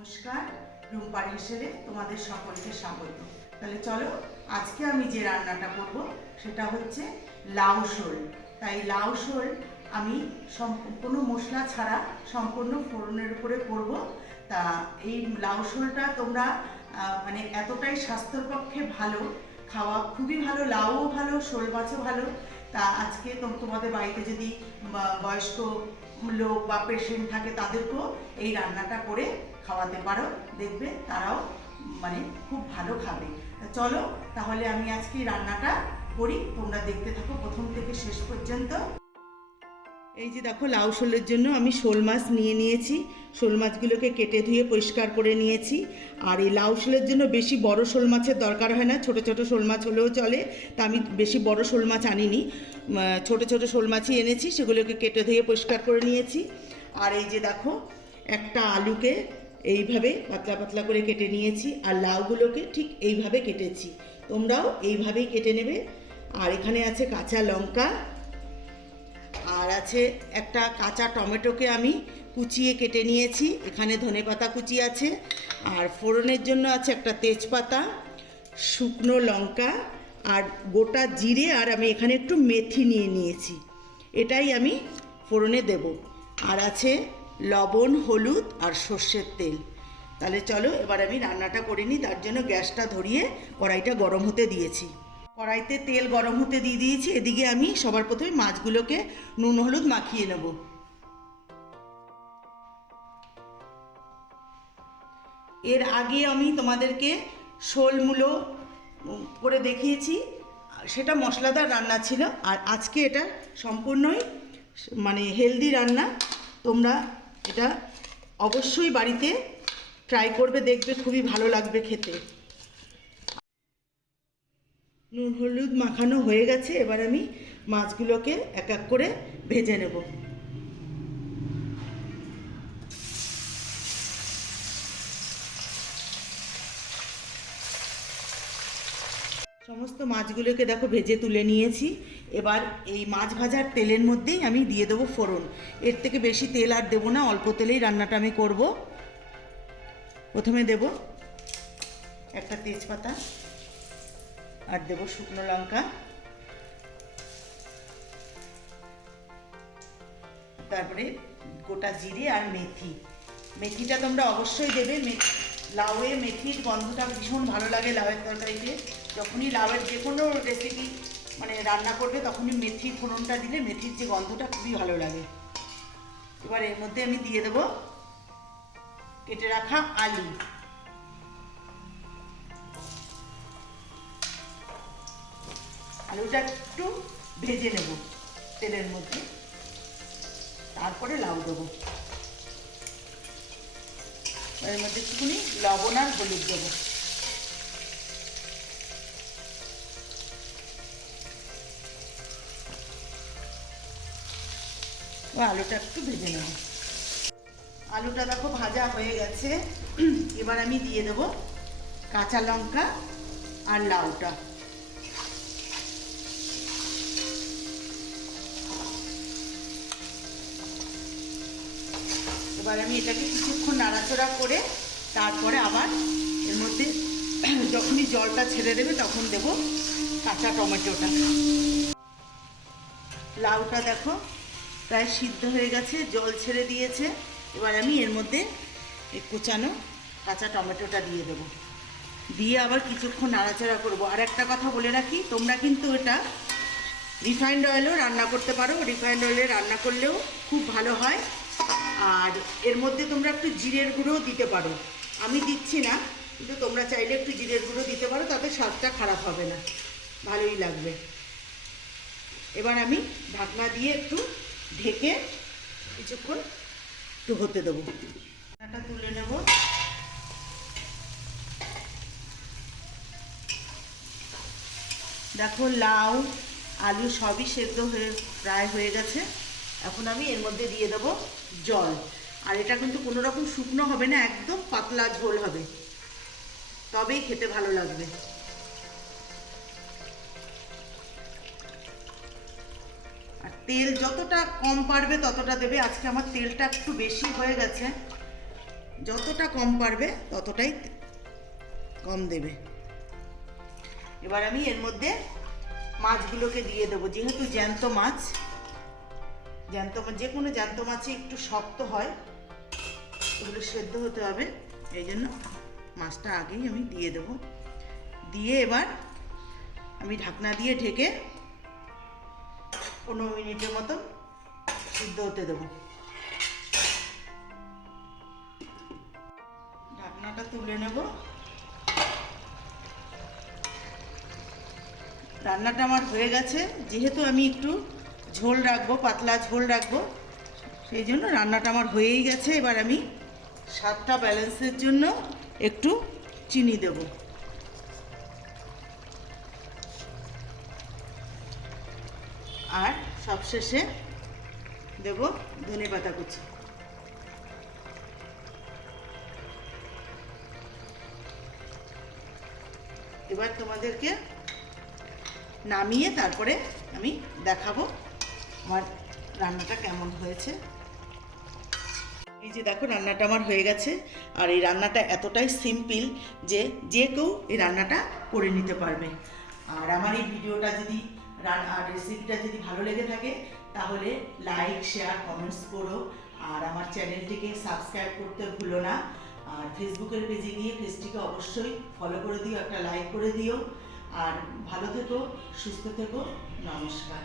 নমস্কার, রুম্পার হেসেলে তোমাদের সকলকে স্বাগত। তাহলে চলো, আজকে আমি যে রান্নাটা করব সেটা হচ্ছে লাউ শোল। তাই লাউ শোল আমি কোনো মশলা ছাড়া সম্পূর্ণ ফোড়নের উপরে করব। তা এই লাউ শোলটা তোমরা মানে এতটাই স্বাস্থ্যের পক্ষে ভালো, খাওয়া খুবই ভালো, লাউও ভালো, শোল মাছও ভালো। তা আজকে তোমাদের বাড়িতে যদি বয়স্ক লোক বা পেশেন্ট থাকে তাদেরকেও এই রান্নাটা করে খাওয়াতে পারো, দেখবে তারাও মানে খুব ভালো খাবে। চলো তাহলে আমি আজকে রান্নাটা করি, তোমরা দেখতে থাকো প্রথম থেকে শেষ পর্যন্ত। এই যে দেখো, লাউ শোলের জন্য আমি শোল মাছ নিয়ে নিয়েছি। শোল মাছগুলোকে কেটে ধুয়ে পরিষ্কার করে নিয়েছি। আর এই লাউ শোলের জন্য বেশি বড় শোল মাছের দরকার হয় না, ছোট ছোট শোল মাছ হলেও চলে। তা আমি বেশি বড় শোল মাছ আনিনি, ছোট ছোট শোল মাছই এনেছি। সেগুলোকে কেটে ধুয়ে পরিষ্কার করে নিয়েছি। আর এই যে দেখো, একটা আলুকে এইভাবে পাতলা পাতলা করে কেটে নিয়েছি, আর লাউগুলোকে ঠিক এইভাবে কেটেছি। তোমরাও এইভাবেই কেটে নেবে। আর এখানে আছে কাঁচা লঙ্কা, আর আছে একটা কাঁচা টমেটোকে আমি কুচিয়ে কেটে নিয়েছি। এখানে ধনেপাতা কুচি আছে, আর ফোড়নের জন্য আছে একটা তেজপাতা, শুকনো লঙ্কা আর গোটা জিরে, আর আমি এখানে একটু মেথি নিয়ে নিয়েছি। এটাই আমি ফোড়নে দেব। আর আছে লবণ, হলুদ আর সর্ষের তেল। তাহলে চলো এবার আমি রান্নাটা করে নিই। তার জন্য গ্যাসটা ধরিয়ে কড়াইটা গরম হতে দিয়েছি। কড়াইতে তেল গরম হতে দিয়ে দিয়েছি। এদিকে আমি সবার প্রথমে মাছগুলোকে নুন হলুদ মাখিয়ে নেব। এর আগে আমি তোমাদেরকে শোল মূলো করে দেখিয়েছি, সেটা মশলাদার রান্না ছিল। আর আজকে এটা সম্পূর্ণই মানে হেলদি রান্না। তোমরা এটা অবশ্যই বাড়িতে ট্রাই করবে, দেখবে খুবই ভালো লাগবে খেতে। নুন হলুদ মাখানো হয়ে গেছে, এবার আমি মাছগুলোকে এক এক করে ভেজে নেব। সমস্ত মাছগুলোকে দেখো ভেজে তুলে নিয়েছি। এবার এই মাছ ভাজার তেলের মধ্যেই আমি দিয়ে দেবো ফোড়ন। এর থেকে বেশি তেল আর দেবো না, অল্প তেলেই রান্নাটা আমি করব। প্রথমে দেব একটা তেজপাতা, আর দেব শুকনো লঙ্কা, তারপরে গোটা জিরে আর মেথি। মেথিটা তোমরা অবশ্যই দেবে। লাউয়ে মেথির গন্ধটা ভীষণ ভালো লাগে লাউয়ের তরকারিতে। যখনই লাউয়ের যে কোনো রেসিপি মানে রান্না করবে তখনই মেথি ফোড়নটা দিলে মেথির যে গন্ধটা খুবই ভালো লাগে। এবার এর মধ্যে আমি দিয়ে দেব কেটে রাখা আলু। আলুটা একটু ভেজে নেব তেলের মধ্যে, তারপরে লাউ দেবো। এর মধ্যে একটুখানি লবণ আর হলুদ দেবো। আলুটা একটু ভেজে নেব। আলুটা দেখো ভাজা হয়ে গেছে। এবার আমি দিয়ে দেবো কাঁচা লঙ্কা আর লাউটা। এবার আমি এটাকে কিছুক্ষণ নাড়াচড়া করে তারপরে আবার এর মধ্যে যখনই জলটা ছেড়ে দেবে তখন দেব কাঁচা টমেটোটা। লাউটা দেখো প্রায় সিদ্ধ হয়ে গেছে, জল ছেড়ে দিয়েছে। এবার আমি এর মধ্যে এই কুচানো কাঁচা টমেটোটা দিয়ে দেবো, দিয়ে আবার কিছুক্ষণ নাড়াচাড়া করবো। আর একটা কথা বলে রাখি, তোমরা কিন্তু এটা রিফাইন্ড অয়েলেও রান্না করতে পারো। রিফাইন্ড অয়েলে রান্না করলেও খুব ভালো হয়। আর এর মধ্যে তোমরা একটু জিরের গুঁড়োও দিতে পারো। আমি দিচ্ছি না, কিন্তু তোমরা চাইলে একটু জিরের গুঁড়ো দিতে পারো, তাতে স্বাদটা খারাপ হবে না, ভালোই লাগবে। এবার আমি ঢাকনা দিয়ে একটু ঢেকে কিছুক্ষণ একটু হতে দেবো। ঢাকনাটা তুলে নেব। দেখো লাউ আলু সবই সেদ্ধ হয়ে প্রায় হয়ে গেছে। এখন আমি এর মধ্যে দিয়ে দেবো জল। আর এটা কিন্তু কোনো রকম শুকনো হবে না, একদম পাতলা ঝোল হবে, তবেই খেতে ভালো লাগবে। আর তেল যতটা কম পারবে ততটা দেবে। আজকে আমার তেলটা একটু বেশি হয়ে গেছে, যতটা কম পারবে ততটাই কম দেবে। এবার আমি এর মধ্যে মাছগুলোকে দিয়ে দেবো। যেহেতু জ্যান্ত মাছ, যে কোনো জ্যান্ত মাছই একটু শক্ত হয়, এগুলো সেদ্ধ হতে হবে, এই জন্য মাছটা আগেই আমি দিয়ে দেবো। দিয়ে এবার আমি ঢাকনা দিয়ে ঢেকে 15 মিনিটের মতো সিদ্ধ হতে দেবো। ঢাকনাটা তুলে নেব। রান্নাটা আমার হয়ে গেছে। যেহেতু আমি একটু ঝোল রাখবো, পাতলা ঝোল রাখবো, সেই জন্য রান্নাটা আমার হয়েই গেছে। এবার আমি স্বাদটা ব্যালেন্সের জন্য একটু চিনি দেব। আর সবশেষে দেব ধনেপাতা কুচি। এবার তোমাদেরকে নামিয়ে তারপরে আমি দেখাবো আমার রান্নাটা কেমন হয়েছে। এই যে দেখো, রান্নাটা আমার হয়ে গেছে। আর এই রান্নাটা এতটাই সিম্পল যে যে কেউ এই রান্নাটা করে নিতে পারবে। আর আমার এই ভিডিওটা যদি রেসিপিটা যদি ভালো লেগে থাকে তাহলে লাইক, শেয়ার, কমেন্টস করো। আর আমার চ্যানেলটিকে সাবস্ক্রাইব করতে ভুলো না। আর ফেসবুকের পেজে গিয়ে পেজটিকে অবশ্যই ফলো করে দিও, একটা লাইক করে দিও। আর ভালো থেকো, সুস্থ থেকো, নমস্কার।